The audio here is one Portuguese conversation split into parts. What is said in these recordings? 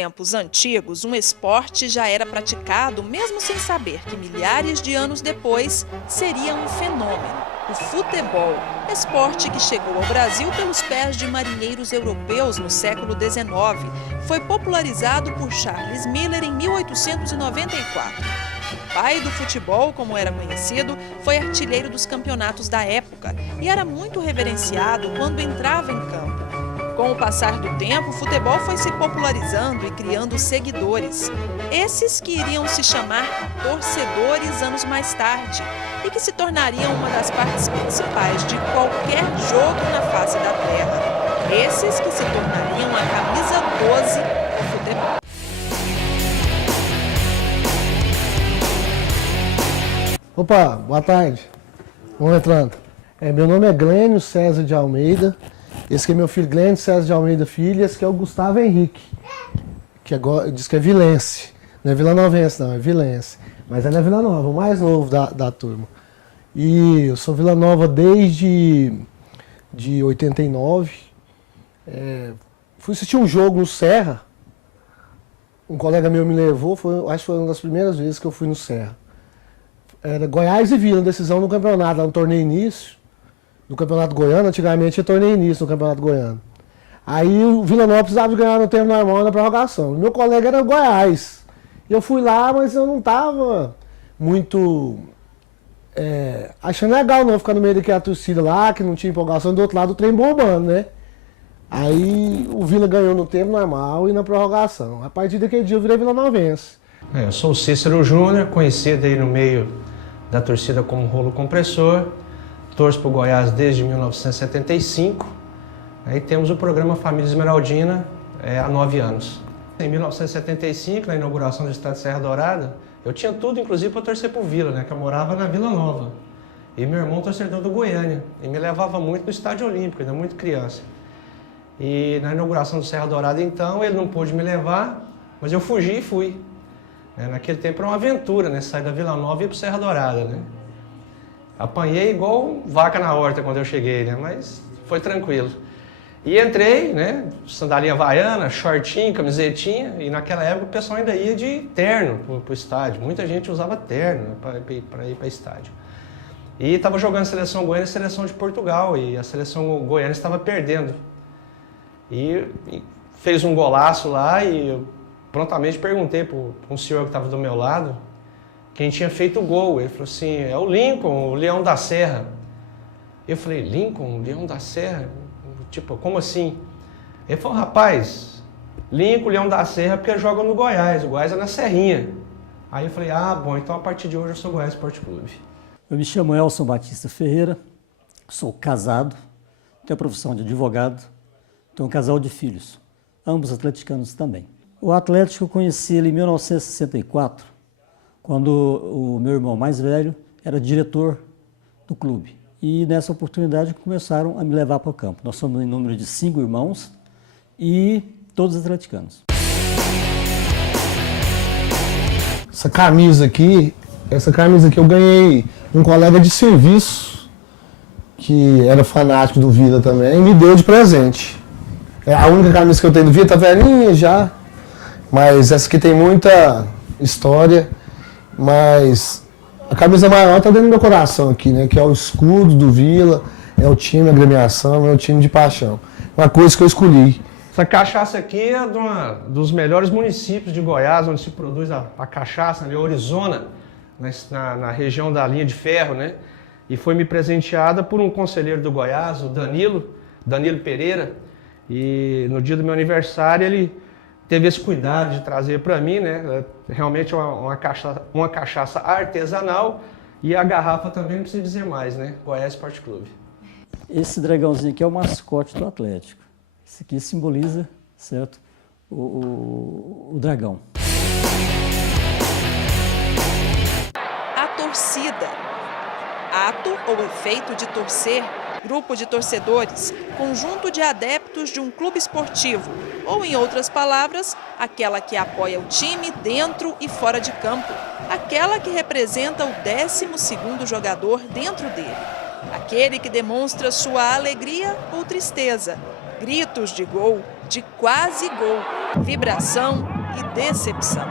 tempos antigos, um esporte já era praticado mesmo sem saber que milhares de anos depois seria um fenômeno. O futebol, esporte que chegou ao Brasil pelos pés de marinheiros europeus no século XIX, foi popularizado por Charles Miller em 1894. O pai do futebol, como era conhecido, foi artilheiro dos campeonatos da época e era muito reverenciado quando entrava em campo. Com o passar do tempo, o futebol foi se popularizando e criando seguidores. Esses que iriam se chamar torcedores anos mais tarde e que se tornariam uma das partes principais de qualquer jogo na face da terra. Esses que se tornariam a camisa 12 do futebol. Opa, boa tarde. Vamos entrando. Meu nome é Glênio César de Almeida. Esse aqui é meu filho Glênio César de Almeida Filho. Esse aqui é o Gustavo Henrique, que agora diz que é vilense. Não é vilanovense não, é vilense. Mas ele é Vila Nova, o mais novo da turma. E eu sou Vila Nova desde 89. Fui assistir um jogo no Serra. Um colega meu me levou, acho que foi uma das primeiras vezes que eu fui no Serra. Era Goiás e Vila, decisão no campeonato, lá no torneio início, no campeonato goiano. Antigamente tinha torneio início no campeonato goiano. Aí o Vila Nova precisava de ganhar no tempo normal na prorrogação. Meu colega era Goiás. Eu fui lá, mas eu não estava muito achando legal não ficar no meio daquela torcida lá, que não tinha empolgação, do outro lado o trem bombando, né? Aí o Vila ganhou no tempo normal e na prorrogação. A partir daquele dia eu virei vilanovense. Eu sou o Cícero Júnior, conhecido aí no meio da torcida como Rolo Compressor. Torço para o Goiás desde 1975. Aí temos o programa Família Esmeraldina há 9 anos. Em 1975, na inauguração do estádio Serra Dourada, eu tinha tudo, inclusive, para torcer para o Vila, né? Que eu morava na Vila Nova. E meu irmão torcedor do Goiânia. E me levava muito no Estádio Olímpico, ainda muito criança. E na inauguração do Serra Dourada, então, ele não pôde me levar, mas eu fugi e fui. Naquele tempo era uma aventura, né? Sair da Vila Nova e ir para o Serra Dourada, né? Apanhei igual vaca na horta quando eu cheguei, né? Mas foi tranquilo. E entrei, né? Sandalinha havaiana, shortinho, camisetinha. E naquela época o pessoal ainda ia de terno para o estádio. Muita gente usava terno, né, para ir para o estádio. E estava jogando a seleção goiana e a seleção de Portugal. E a seleção goiana estava perdendo. E fez um golaço lá e eu prontamente perguntei para um senhor que estava do meu lado quem tinha feito o gol. Ele falou assim: é o Lincoln, o Leão da Serra. Eu falei: Lincoln, Leão da Serra? Tipo, como assim? Ele falou: rapaz, Lincoln, Leão da Serra, porque joga no Goiás. O Goiás é na Serrinha. Aí eu falei: ah, bom, então a partir de hoje eu sou Goiás Esporte Clube. Eu me chamo Elson Batista Ferreira, sou casado, tenho a profissão de advogado, tenho um casal de filhos, ambos atleticanos também. O Atlético eu conheci ele em 1964, quando o meu irmão mais velho era diretor do clube. E nessa oportunidade começaram a me levar para o campo. Nós somos em número de 5 irmãos e todos atleticanos. Essa camisa aqui eu ganhei de um colega de serviço, que era fanático do Vila também, e me deu de presente. É a única camisa que eu tenho do Vila, tá velhinha já. Mas essa aqui tem muita história, mas a camisa maior está dentro do meu coração aqui, né? Que é o escudo do Vila, é o time, a agremiação, é o time de paixão. Uma coisa que eu escolhi. Essa cachaça aqui é dos melhores municípios de Goiás, onde se produz a cachaça, ali, Orizona, na região da linha de ferro, né? E foi me presenteada por um conselheiro do Goiás, o Danilo Pereira, e no dia do meu aniversário ele teve esse cuidado de trazer para mim, né? Realmente uma cachaça artesanal, e a garrafa também não precisa dizer mais, né? Goiás Esporte Clube. Esse dragãozinho aqui é o mascote do Atlético. Esse aqui simboliza, certo, o dragão. A torcida. Ato ou efeito de torcer, grupo de torcedores, conjunto de adeptos de um clube esportivo, ou, em outras palavras, aquela que apoia o time dentro e fora de campo, aquela que representa o 12º jogador dentro dele, aquele que demonstra sua alegria ou tristeza, gritos de gol, de quase gol, Vibração e decepção.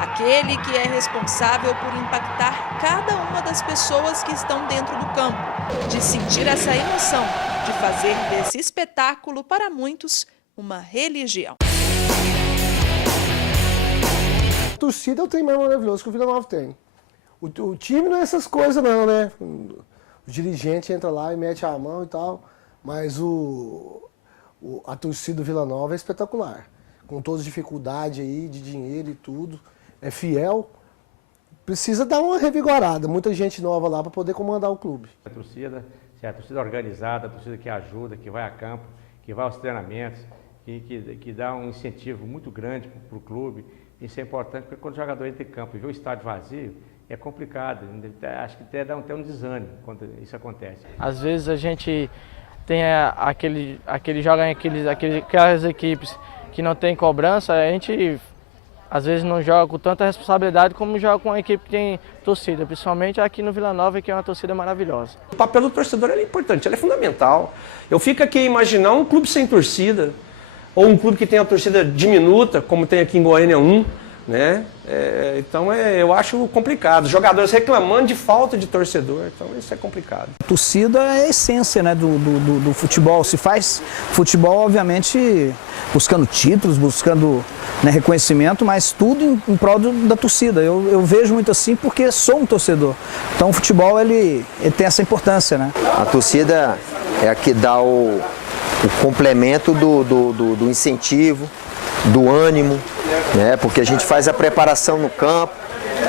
Aquele que é responsável por impactar cada uma das pessoas que estão dentro do campo, de sentir essa emoção, de fazer desse espetáculo, para muitos, uma religião. A torcida é o trem mais maravilhoso que o Vila Nova tem. O time não é essas coisas não, né? O dirigente entra lá e mete a mão e tal, mas a torcida do Vila Nova é espetacular. Com todas as dificuldades aí, de dinheiro e tudo, é fiel. Precisa dar uma revigorada, muita gente nova lá para poder comandar o clube. A torcida organizada, a torcida que ajuda, que vai a campo, que vai aos treinamentos, que dá um incentivo muito grande para o clube. Isso é importante, porque quando o jogador entra em campo e vê o estádio vazio, é complicado. Acho que até dá um desânimo quando isso acontece. Às vezes a gente tem joga em aquelas equipes que não tem cobrança, a gente às vezes não joga com tanta responsabilidade como joga com uma equipe que tem torcida, principalmente aqui no Vila Nova, que é uma torcida maravilhosa. O papel do torcedor é importante, ele é fundamental. Eu fico aqui a imaginar um clube sem torcida, ou um clube que tem a torcida diminuta, como tem aqui em Goiânia 1, né? Então eu acho complicado. Jogadores reclamando de falta de torcedor, então isso é complicado. A torcida é a essência, né, do futebol. Se faz futebol, obviamente, buscando títulos, buscando, né, reconhecimento, mas tudo em prol da torcida. Eu vejo muito assim porque sou um torcedor. Então o futebol ele tem essa importância, né? A torcida é a que dá o complemento do incentivo, do ânimo, né? Porque a gente faz a preparação no campo,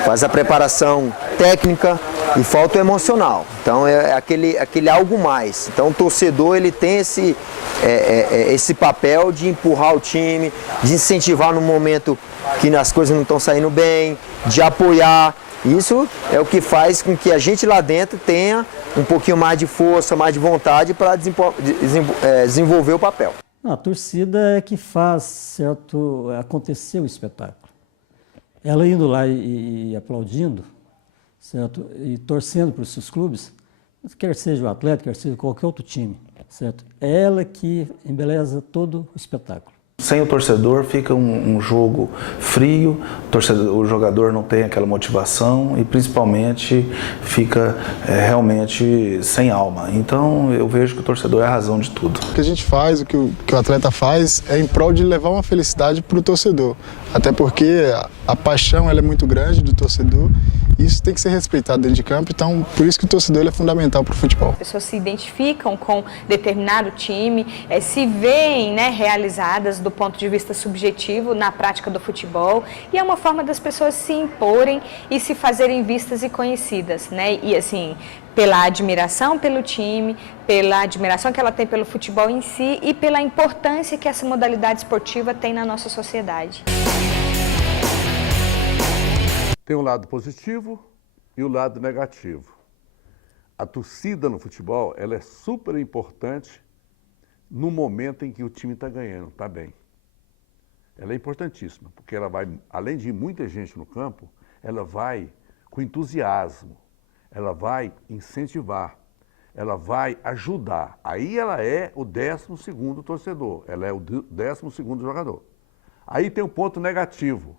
faz a preparação técnica e falta o emocional. Então é aquele algo mais. Então o torcedor ele tem esse papel de empurrar o time, de incentivar no momento que as coisas não estão saindo bem, de apoiar. Isso é o que faz com que a gente lá dentro tenha um pouquinho mais de força, mais de vontade para desenvolver o papel. A torcida é que faz acontecer o espetáculo. Ela indo lá e aplaudindo, certo? E torcendo para os seus clubes, quer seja o Atlético, quer seja qualquer outro time, certo? É ela que embeleza todo o espetáculo. Sem o torcedor fica um jogo frio, o jogador não tem aquela motivação e principalmente fica realmente sem alma. Então eu vejo que o torcedor é a razão de tudo. O que a gente faz, o que o atleta faz é em prol de levar uma felicidade para o torcedor. Até porque a paixão ela é muito grande do torcedor e isso tem que ser respeitado dentro de campo. Então por isso que o torcedor é fundamental para o futebol. As pessoas se identificam com determinado time, se veem, né, realizadas do ponto de vista subjetivo na prática do futebol e é uma forma das pessoas se imporem e se fazerem vistas e conhecidas, né? E assim, pela admiração pelo time, pela admiração que ela tem pelo futebol em si e pela importância que essa modalidade esportiva tem na nossa sociedade. Tem um lado positivo e o lado negativo. A torcida no futebol ela é super importante no momento em que o time está ganhando, está bem. Ela é importantíssima, porque ela vai, além de muita gente no campo, ela vai com entusiasmo, ela vai incentivar, ela vai ajudar. Aí ela é o 12º torcedor, ela é o 12º jogador. Aí tem um ponto negativo.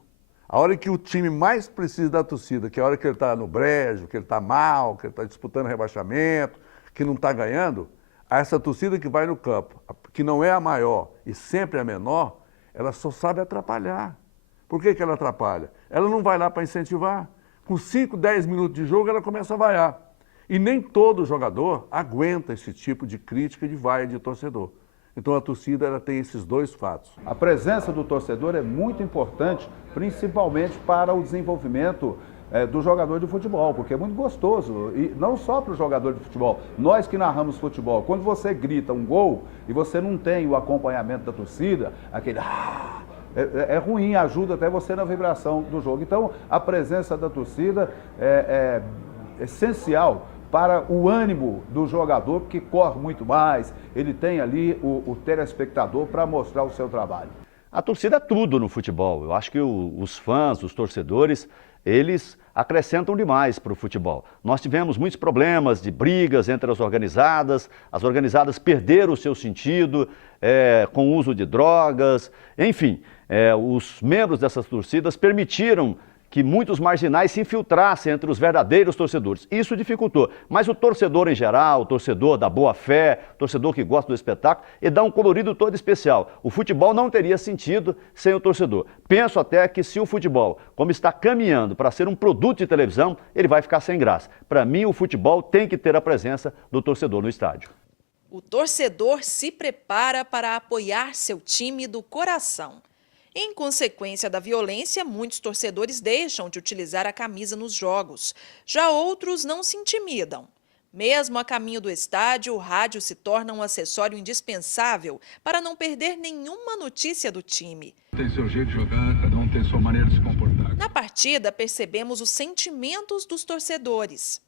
A hora que o time mais precisa da torcida, que é a hora que ele está no brejo, que ele está mal, que ele está disputando rebaixamento, que não está ganhando, essa torcida que vai no campo, que não é a maior e sempre é a menor, ela só sabe atrapalhar. Por que ela atrapalha? Ela não vai lá para incentivar. Com 5, 10 minutos de jogo, ela começa a vaiar. E nem todo jogador aguenta esse tipo de crítica de vaia de torcedor. Então a torcida ela tem esses dois fatos. A presença do torcedor é muito importante, principalmente para o desenvolvimento do jogador de futebol, porque é muito gostoso, e não só para o jogador de futebol, nós que narramos futebol, quando você grita um gol e você não tem o acompanhamento da torcida, aquele é ruim, ajuda até você na vibração do jogo. Então a presença da torcida é essencial para o ânimo do jogador, porque corre muito mais, ele tem ali o telespectador para mostrar o seu trabalho. A torcida é tudo no futebol. Eu acho que os fãs, os torcedores, eles acrescentam demais para o futebol. Nós tivemos muitos problemas de brigas entre as organizadas perderam o seu sentido com o uso de drogas, enfim. os membros dessas torcidas permitiram que muitos marginais se infiltrassem entre os verdadeiros torcedores. Isso dificultou. Mas o torcedor em geral, o torcedor da boa-fé, o torcedor que gosta do espetáculo, ele dá um colorido todo especial. O futebol não teria sentido sem o torcedor. Penso até que se o futebol, como está caminhando para ser um produto de televisão, ele vai ficar sem graça. Para mim, o futebol tem que ter a presença do torcedor no estádio. O torcedor se prepara para apoiar seu time do coração. Em consequência da violência, muitos torcedores deixam de utilizar a camisa nos jogos. Já outros não se intimidam. Mesmo a caminho do estádio, o rádio se torna um acessório indispensável para não perder nenhuma notícia do time. Tem seu jeito de jogar, cada um tem sua maneira de se comportar. Na partida, percebemos os sentimentos dos torcedores.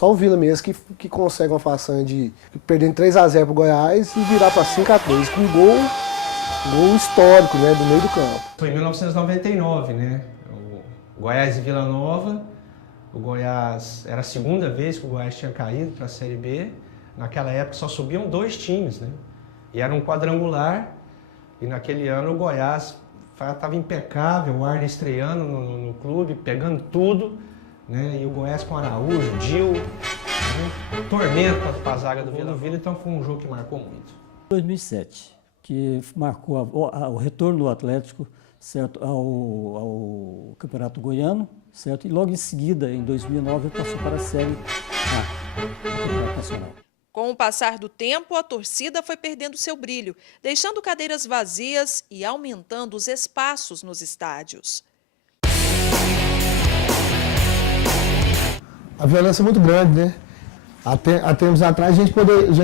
Só o Vila mesmo que consegue uma façanha de perder 3-0 pro Goiás e virar para 5-2 com um gol histórico, né, do meio do campo. Foi em 1999, né? O Goiás e Vila Nova. O Goiás era a segunda vez que o Goiás tinha caído para a Série B. Naquela época só subiam 2 times, né? E era um quadrangular. E naquele ano o Goiás estava impecável, o Arne estreando no clube, pegando tudo. Né? E o Goiás com Araújo, Dil, né? Tormento para a zaga do Vila Vila, então foi um jogo que marcou muito. 2007, que marcou o retorno do Atlético, certo, ao Campeonato Goiano, certo? E logo em seguida, em 2009, passou para a Série A do Campeonato Nacional. Com o passar do tempo, a torcida foi perdendo seu brilho, deixando cadeiras vazias e aumentando os espaços nos estádios. A violência é muito grande, né? Há tempos atrás a gente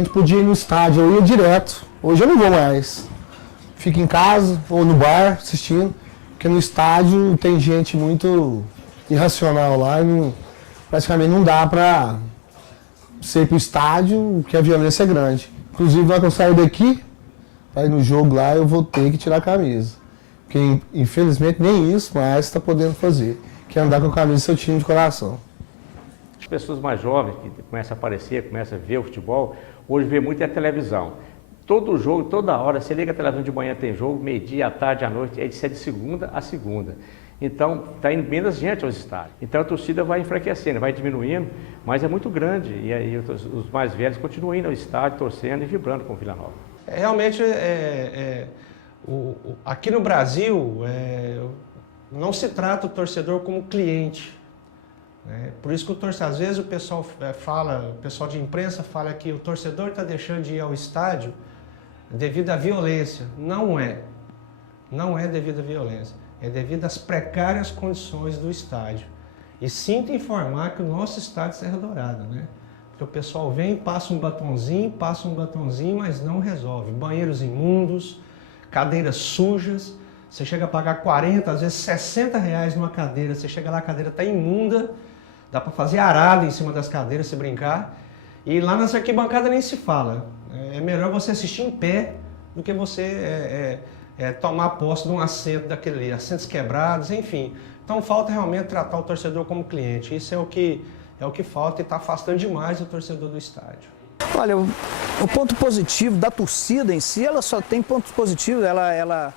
podia ir no estádio, eu ia direto. Hoje eu não vou mais. Fico em casa ou no bar assistindo, porque no estádio tem gente muito irracional lá e praticamente não dá pra você ir pro estádio, porque a violência é grande. Inclusive, na hora que eu saio daqui, pra ir no jogo lá, eu vou ter que tirar a camisa. Porque infelizmente nem isso mais está podendo fazer, que é andar com a camisa do seu time de coração. As pessoas mais jovens que começam a aparecer, começam a ver o futebol, hoje vê muito a televisão. Todo jogo, toda hora, você liga a televisão de manhã tem jogo, meio-dia, à tarde, à noite, é de segunda a segunda. Então, está indo menos gente aos estádios. Então a torcida vai enfraquecendo, vai diminuindo, mas é muito grande. E aí os mais velhos continuam indo ao estádio, torcendo e vibrando com o Vila Nova. Realmente, aqui no Brasil, não se trata o torcedor como cliente. Por isso que o torcedor, às vezes o pessoal o pessoal de imprensa fala que o torcedor está deixando de ir ao estádio devido à violência. Não é. Não é devido à violência. É devido às precárias condições do estádio. E sinto informar que o nosso estádio é Serra Dourada, né? Porque o pessoal vem, passa um batonzinho, mas não resolve. Banheiros imundos, cadeiras sujas. Você chega a pagar 40, às vezes 60 reais numa cadeira. Você chega lá, a cadeira está imunda. Dá para fazer arado em cima das cadeiras, se brincar. E lá nas arquibancadas nem se fala. É melhor você assistir em pé do que você tomar posse de um assento daquele ali, assentos quebrados, enfim. Então falta realmente tratar o torcedor como cliente. Isso é o que falta e está afastando demais o torcedor do estádio. Olha, o ponto positivo da torcida em si, ela só tem pontos positivos, ela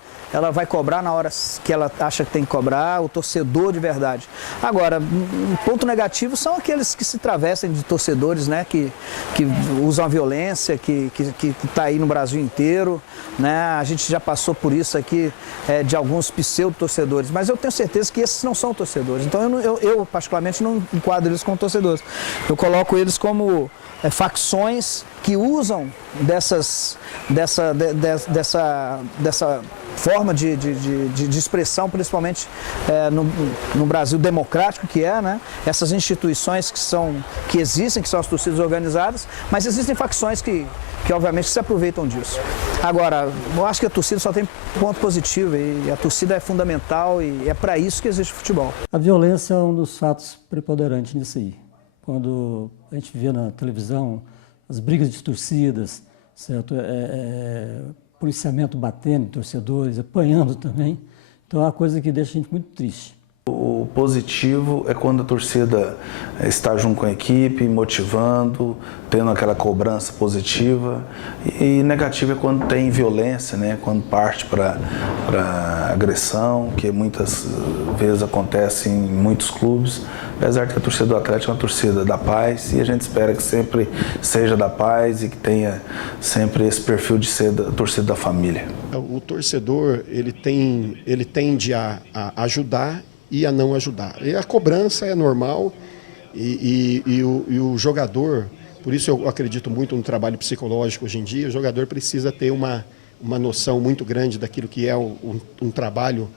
vai cobrar na hora que ela acha que tem que cobrar, o torcedor de verdade. Agora, um ponto negativo são aqueles que se travestem de torcedores, né, que usam a violência, que está aí no Brasil inteiro, né? A gente já passou por isso aqui, de alguns pseudo-torcedores, mas eu tenho certeza que esses não são torcedores. Então eu particularmente não enquadro eles como torcedores. Eu coloco eles como facções que usam dessa forma de expressão, principalmente no Brasil democrático que né? Essas instituições que existem, que são as torcidas organizadas, mas existem facções que obviamente se aproveitam disso. Agora, eu acho que a torcida só tem ponto positivo e a torcida é fundamental e é para isso que existe o futebol. A violência é um dos fatos preponderantes nisso aí. Quando a gente vê na televisão as brigas de torcidas, certo? Policiamento batendo em torcedores, apanhando também. Então é uma coisa que deixa a gente muito triste. O positivo é quando a torcida está junto com a equipe, motivando, tendo aquela cobrança positiva. E negativo é quando tem violência, né? Quando parte para agressão, que muitas vezes acontece em muitos clubes. Apesar de que a torcida do Atlético é uma torcida da paz e a gente espera que sempre seja da paz e que tenha sempre esse perfil de ser da torcida da família. O torcedor ele tende a ajudar e a não ajudar. E a cobrança é normal e o jogador, por isso eu acredito muito no trabalho psicológico hoje em dia, o jogador precisa ter uma noção muito grande daquilo que é um trabalho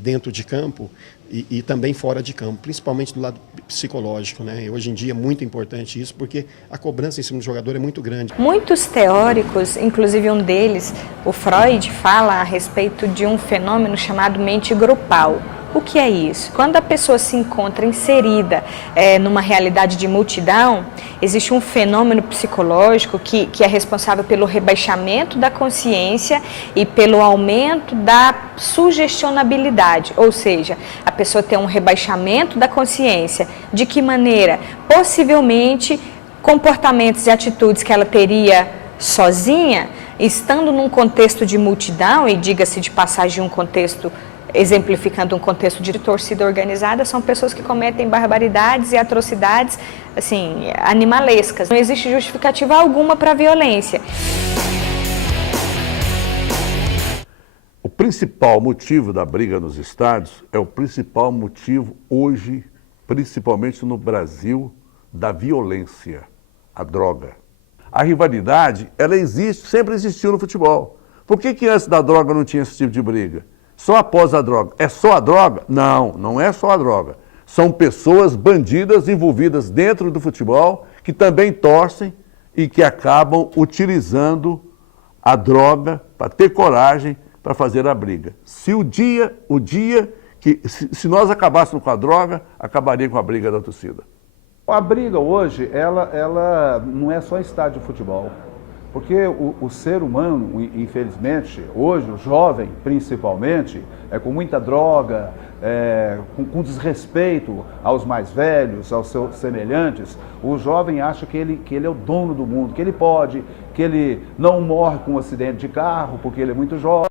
dentro de campo e também fora de campo, principalmente do lado psicológico, né? E hoje em dia é muito importante isso, porque a cobrança em cima do jogador é muito grande. Muitos teóricos, inclusive um deles, o Freud, fala a respeito de um fenômeno chamado mente grupal. O que é isso? Quando a pessoa se encontra inserida numa realidade de multidão, existe um fenômeno psicológico que é responsável pelo rebaixamento da consciência e pelo aumento da sugestionabilidade, ou seja, a pessoa tem um rebaixamento da consciência. De que maneira? Possivelmente comportamentos e atitudes que ela teria sozinha, estando num contexto de multidão, e diga-se de passagem um contexto exemplificando um contexto de torcida organizada, são pessoas que cometem barbaridades e atrocidades, assim, animalescas. Não existe justificativa alguma para a violência. O principal motivo da briga nos estádios é o principal motivo hoje, principalmente no Brasil, da violência, a droga. A rivalidade, ela existe, sempre existiu no futebol. Por que antes da droga não tinha esse tipo de briga? Só após a droga. É só a droga? Não, não é só a droga. São pessoas bandidas envolvidas dentro do futebol que também torcem e que acabam utilizando a droga para ter coragem para fazer a briga. Se nós acabássemos com a droga, acabaria com a briga da torcida. A briga hoje, ela não é só estádio de futebol. Porque o ser humano, infelizmente, hoje, o jovem principalmente, com muita droga, com desrespeito aos mais velhos, aos seus semelhantes, o jovem acha que ele é o dono do mundo, que ele pode, que ele não morre com um acidente de carro porque ele é muito jovem.